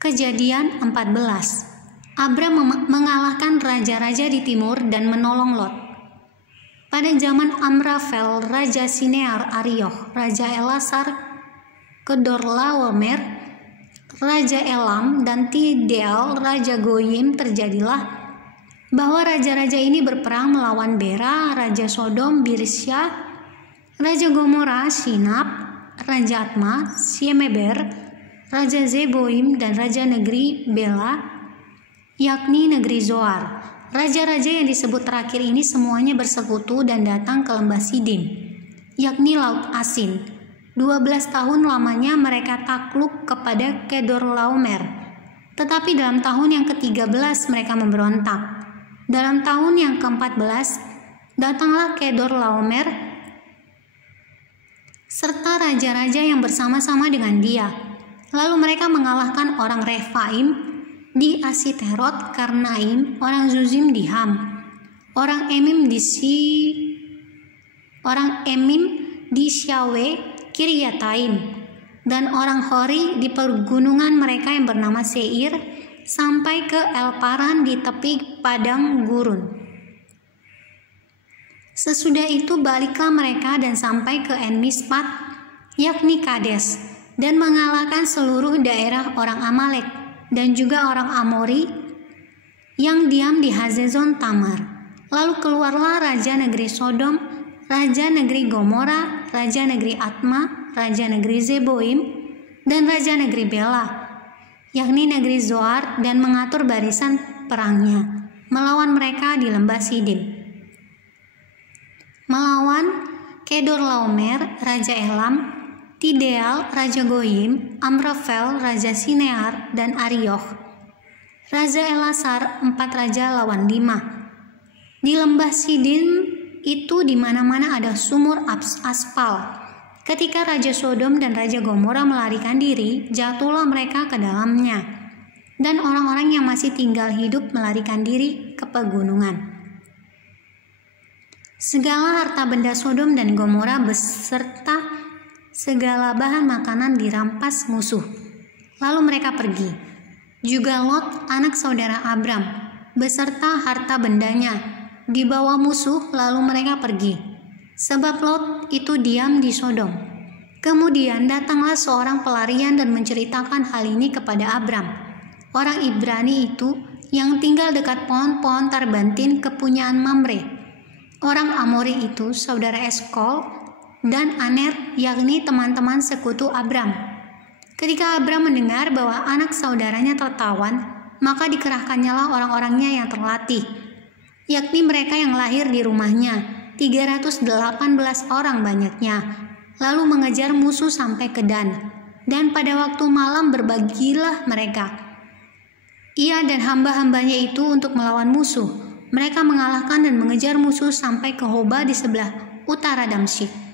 Kejadian 14. Abram mengalahkan raja-raja di timur dan menolong Lot. Pada zaman Amrafel, Raja Sinear Arioch, Raja Elasar Kedorlaomer, Raja Elam, dan Tidal, Raja Goyim, terjadilah bahwa raja-raja ini berperang melawan Bera, Raja Sodom, Birsya, Raja Gomora, Sinab, Raja Atma, Siemeber, Raja Zeboim, dan Raja Negeri Bela, yakni negeri Zoar. Raja-raja yang disebut terakhir ini semuanya bersekutu dan datang ke lembah Sidim, yakni Laut Asin. 12 tahun lamanya mereka takluk kepada Kedorlaomer. Tetapi dalam tahun yang ke-13 mereka memberontak. Dalam tahun yang ke-14 datanglah Kedorlaomer serta raja-raja yang bersama-sama dengan dia. Lalu mereka mengalahkan orang Refaim di Asiterot, Karnaim, orang Zuzim di Ham, orang Emim di Syawe, Kiryataim, dan orang Hori di pergunungan mereka yang bernama Seir, sampai ke Elparan di tepi padang gurun. Sesudah itu baliklah mereka dan sampai ke En-Mispat, yakni Kades, dan mengalahkan seluruh daerah orang Amalek dan juga orang Amori yang diam di Hazezon Tamar. Lalu keluarlah raja negeri Sodom, raja negeri Gomora, raja negeri Atma, raja negeri Zeboim, dan raja negeri Bela, yakni negeri Zoar, dan mengatur barisan perangnya melawan mereka di lembah Sidim, melawan Kedorlaomer, raja Elam, Tidal, Raja Goyim, Amrafel, Raja Sinear, dan Arioch, Raja Elasar, 4 raja lawan 5. Di lembah Sidim itu di mana-mana ada sumur aspal. Ketika Raja Sodom dan Raja Gomora melarikan diri, jatuhlah mereka ke dalamnya. Dan orang-orang yang masih tinggal hidup melarikan diri ke pegunungan. Segala harta benda Sodom dan Gomora beserta segala bahan makanan dirampas musuh. Lalu mereka pergi. Juga Lot, anak saudara Abram, beserta harta bendanya dibawa musuh, lalu mereka pergi. Sebab Lot itu diam di Sodom. Kemudian datanglah seorang pelarian dan menceritakan hal ini kepada Abram, orang Ibrani itu yang tinggal dekat pohon-pohon tarbantin kepunyaan Mamre. Orang Amori itu saudara Eskol dan Aner, yakni teman-teman sekutu Abram. Ketika Abram mendengar bahwa anak saudaranya tertawan, maka dikerahkannyalah orang-orangnya yang terlatih, yakni mereka yang lahir di rumahnya, 318 orang banyaknya, lalu mengejar musuh sampai ke Dan. Dan pada waktu malam berbagilah mereka, ia dan hamba-hambanya itu, untuk melawan musuh. Mereka mengalahkan dan mengejar musuh sampai ke Hoba di sebelah utara Damsyik.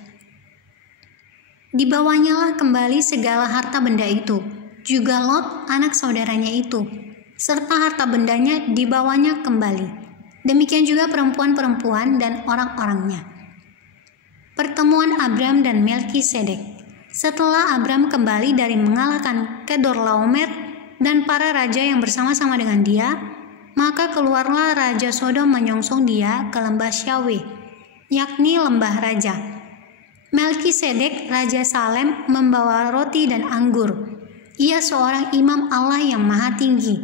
Dibawanyalah kembali segala harta benda itu, juga Lot anak saudaranya itu, serta harta bendanya dibawanya kembali. Demikian juga perempuan-perempuan dan orang-orangnya. Pertemuan Abram dan Melkisedek. Setelah Abram kembali dari mengalahkan Kedorlaomer dan para raja yang bersama-sama dengan dia, maka keluarlah Raja Sodom menyongsong dia ke lembah Syawe, yakni lembah raja. Melkisedek, Raja Salem, membawa roti dan anggur. Ia seorang imam Allah yang maha tinggi.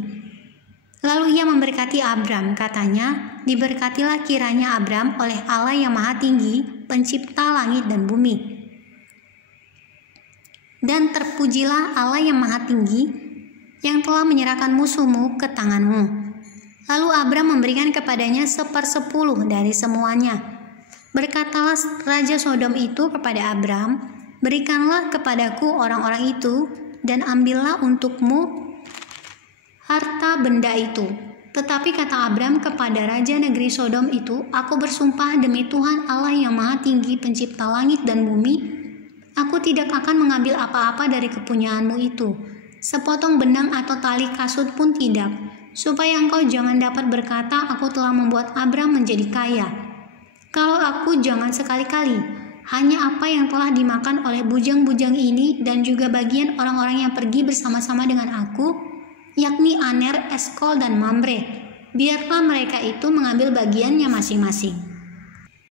Lalu ia memberkati Abram, katanya, diberkatilah kiranya Abram oleh Allah yang maha tinggi, pencipta langit dan bumi. Dan terpujilah Allah yang maha tinggi, yang telah menyerahkan musuhmu ke tanganmu. Lalu Abram memberikan kepadanya 1/10 dari semuanya. Berkatalah Raja Sodom itu kepada Abram, berikanlah kepadaku orang-orang itu, dan ambillah untukmu harta benda itu. Tetapi kata Abram kepada Raja negeri Sodom itu, aku bersumpah demi Tuhan Allah yang maha tinggi, pencipta langit dan bumi, aku tidak akan mengambil apa-apa dari kepunyaanmu itu, sepotong benang atau tali kasut pun tidak, supaya engkau jangan dapat berkata, aku telah membuat Abram menjadi kaya. Kalau aku jangan sekali-kali, hanya apa yang telah dimakan oleh bujang-bujang ini dan juga bagian orang-orang yang pergi bersama-sama dengan aku, yakni Aner, Eskol, dan Mamre. Biarlah mereka itu mengambil bagiannya masing-masing.